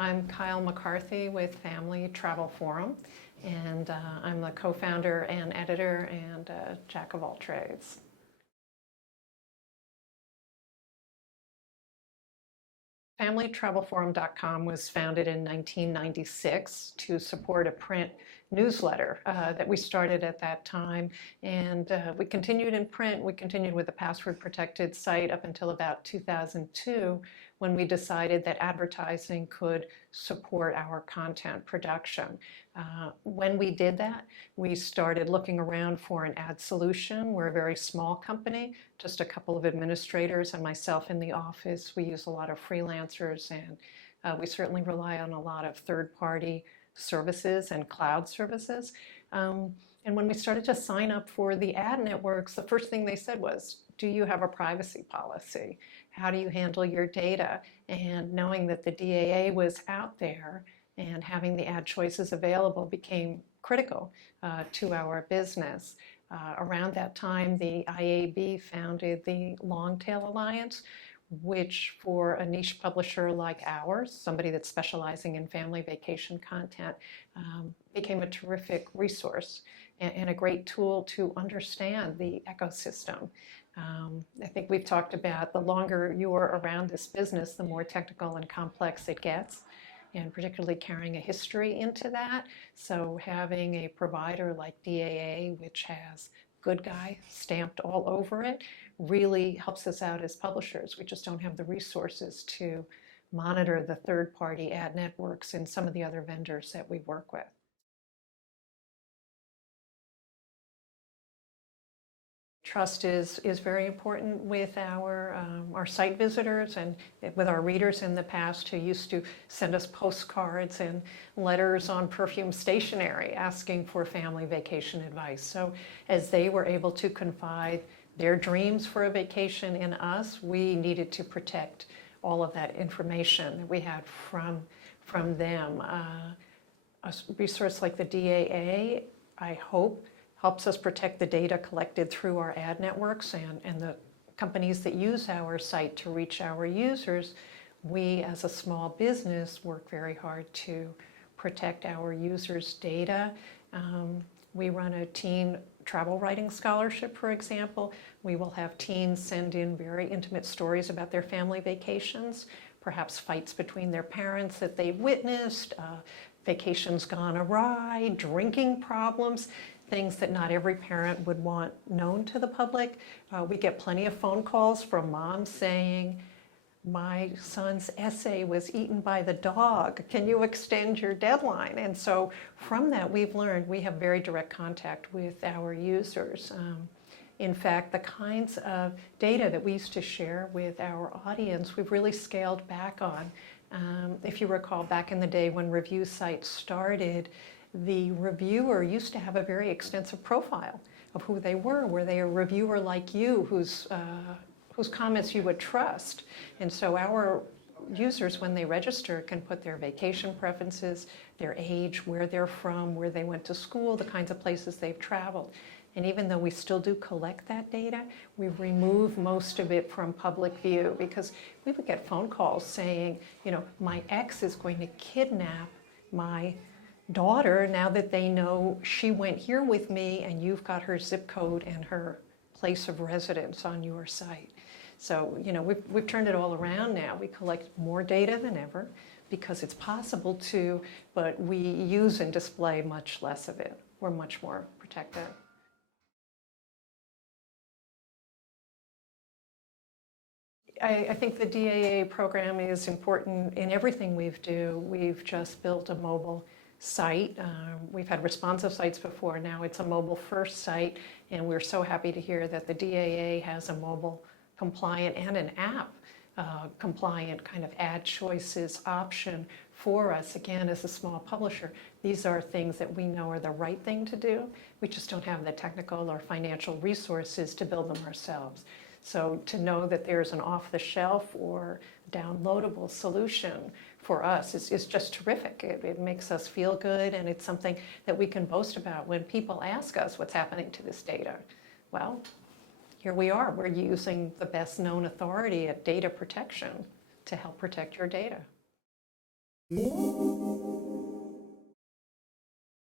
I'm Kyle McCarthy with Family Travel Forum, and I'm the co-founder and editor and jack of all trades. FamilyTravelForum.com was founded in 1996 to support a print newsletter that we started at that time. And we continued in print. We continued with a password-protected site up until about 2002, when we decided that advertising could support our content production. When we did that, we started looking around for an ad solution. We're a very small company, just a couple of administrators and myself in the office. We use a lot of freelancers, and we certainly rely on a lot of third-party services and cloud services. And when we started to sign up for the ad networks, the first thing they said was, do you have a privacy policy? How do you handle your data? And knowing that the DAA was out there and having the ad choices available became critical to our business. Around that time, the IAB founded the Longtail Alliance, which for a niche publisher like ours, somebody that's specializing in family vacation content, became a terrific resource and a great tool to understand the ecosystem. I think we've talked about the longer you're around this business, the more technical and complex it gets, and particularly carrying a history into that. So having a provider like DAA, which has good guy stamped all over it, really helps us out as publishers. We just don't have the resources to monitor the third-party ad networks and some of the other vendors that we work with. Trust is very important with our site visitors and with our readers in the past, who used to send us postcards and letters on perfume stationery asking for family vacation advice. So as they were able to confide their dreams for a vacation in us, we needed to protect all of that information that we had from them. A resource like the DAA, I hope, helps us protect the data collected through our ad networks and the companies that use our site to reach our users. We, as a small business, work very hard to protect our users' data. We run a teen travel writing scholarship, for example. We will have teens send in very intimate stories about their family vacations, perhaps fights between their parents that they've witnessed, vacations gone awry, drinking problems, things that not every parent would want known to the public. We get plenty of phone calls from moms saying, my son's essay was eaten by the dog. Can you extend your deadline? And so from that, we've learned we have very direct contact with our users. In fact, the kinds of data that we used to share with our audience, we've really scaled back on. If you recall, back in the day when review sites started, the reviewer used to have a very extensive profile of who they were. Were they a reviewer like you, whose comments you would trust? And so our users, when they register, can put their vacation preferences, their age, where they're from, where they went to school, the kinds of places they've traveled. And even though we still do collect that data, we've removed most of it from public view, because we would get phone calls saying, you know, my ex is going to kidnap my daughter now that they know she went here with me and you've got her zip code and her place of residence on your site. So, you know, we've turned it all around now. We collect more data than ever because it's possible to, but we use and display much less of it. We're much more protected. I think the DAA program is important in everything we've do. We've just built a mobile site. We've had responsive sites before. Now it's a mobile-first site, and we're so happy to hear that the DAA has a mobile compliant and an app compliant kind of ad choices option for us. Again, as a small publisher, these are things that we know are the right thing to do. We just don't have the technical or financial resources to build them ourselves. So to know that there's an off-the-shelf or downloadable solution for us is just terrific. It makes us feel good, and it's something that we can boast about when people ask us what's happening to this data. Well, here we are. We're using the best known authority at data protection to help protect your data.